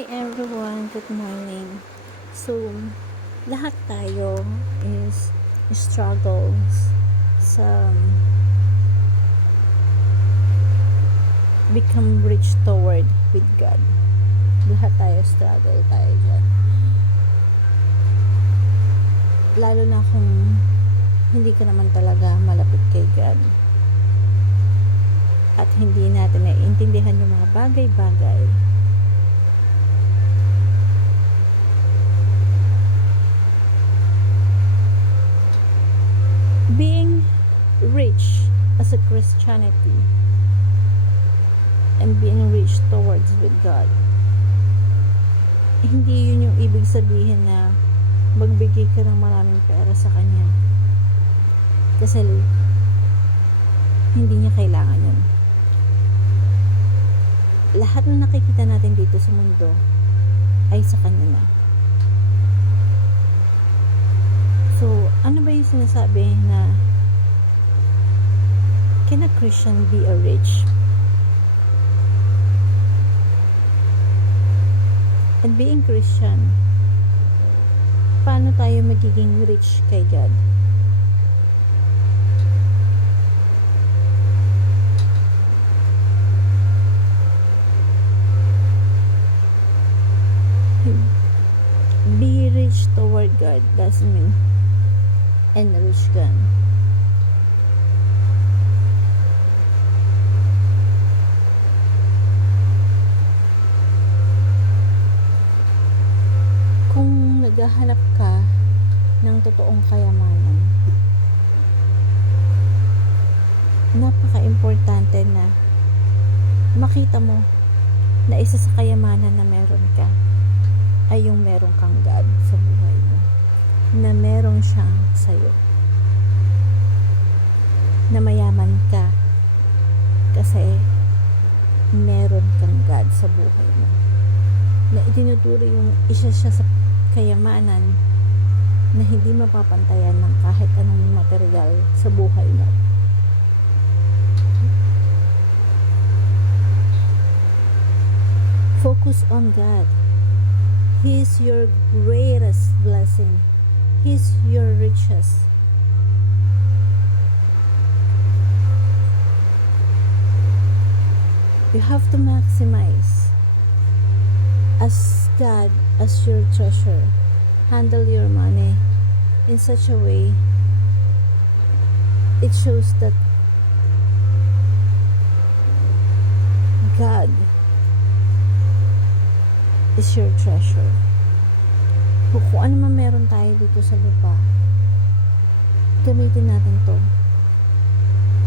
Hey everyone, good morning. So, lahat tayo is struggles sa become rich toward with God. Lahat tayo struggle tayo dyan. Lalo na kung hindi ka naman talaga malapit kay God. At hindi natin naiintindihan yung mga bagay-bagay. Being rich as a Christianity and being rich towards with God, hindi yun yung ibig sabihin na magbigay ka ng maraming pera sa Kanya, kasi hindi niya kailangan yun. Lahat na nakikita natin dito sa mundo ay sa Kanya na. So, ano ba yung sinasabi na can a Christian be a rich? And being Christian, paano tayo magiging rich kay God? Be rich toward God doesn't mean enrich God. Kung naghahanap ka ng totoong kayamanan, napaka-importante na makita mo na isa sa kayamanan na meron ka ay yung meron kang God sa buhay mo, na meron siyang sa'yo, na mayaman ka kasi meron kang God sa buhay mo, na itinuturo yung isa siya sa kayamanan na hindi mapapantayan ng kahit anong material sa buhay mo. Focus on God. He is your greatest blessing. He is your riches. You have to maximize as God as your treasure. Handle your money in such a way it shows that God is your treasure. Kung ano man meron tayo dito sa lupa, gamitin natin to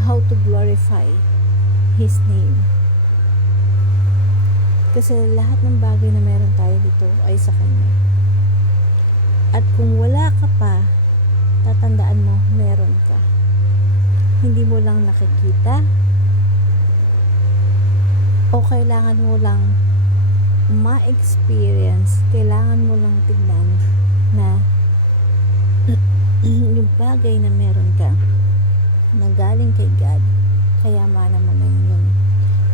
how to glorify His name. Kasi lahat ng bagay na meron tayo dito ay sa Kanya. At kung wala ka pa, tatandaan mo, meron ka. Hindi mo lang nakikita o kailangan mo lang ma-experience, kailangan mo lang tignan na yung bagay na meron ka na galing kay God, kayamanan mo na yun.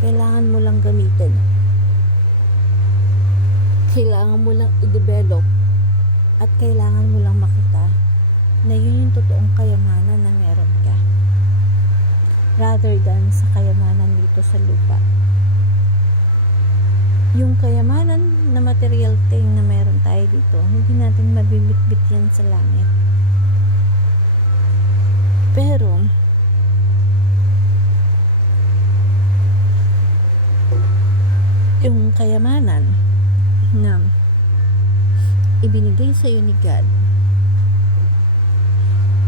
Kailangan mo lang gamitin. Kailangan mo lang i-develop at kailangan mo lang makita na yun yung totoong kayamanan na meron ka, rather than sa kayamanan dito sa lupa. Yung kayamanan na material thing na meron tayo dito, hindi natin mabibitbit yan sa langit. Pero yung kayamanan na ibinigay sa iyo ni God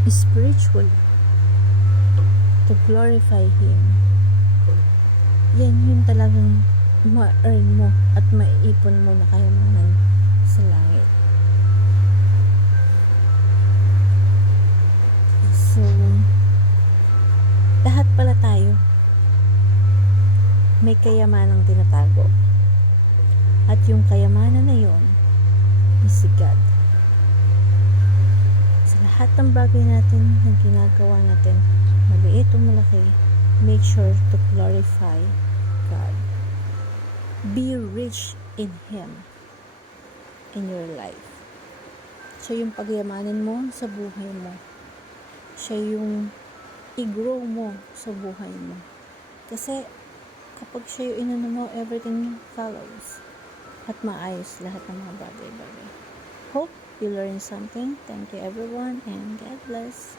is spiritual, to glorify Him. Yan yung talagang ma-earn mo at maiipon mo na kayamanan sa langit. So, lahat pala tayo may kayamanang tinatago. At yung kayamanan na yun is si God. Sa lahat ng bagay natin na ginagawa natin, maliit o malaki, make sure to glorify God. Be rich in Him. in your life. Siya yung pagyamanin mo sa buhay mo. Siya yung i-grow mo sa buhay mo. Kasi kapag siya yung inano mo, everything follows. At maayos lahat ng mga bagay-bagay. Hope you learn something. Thank you everyone and God bless.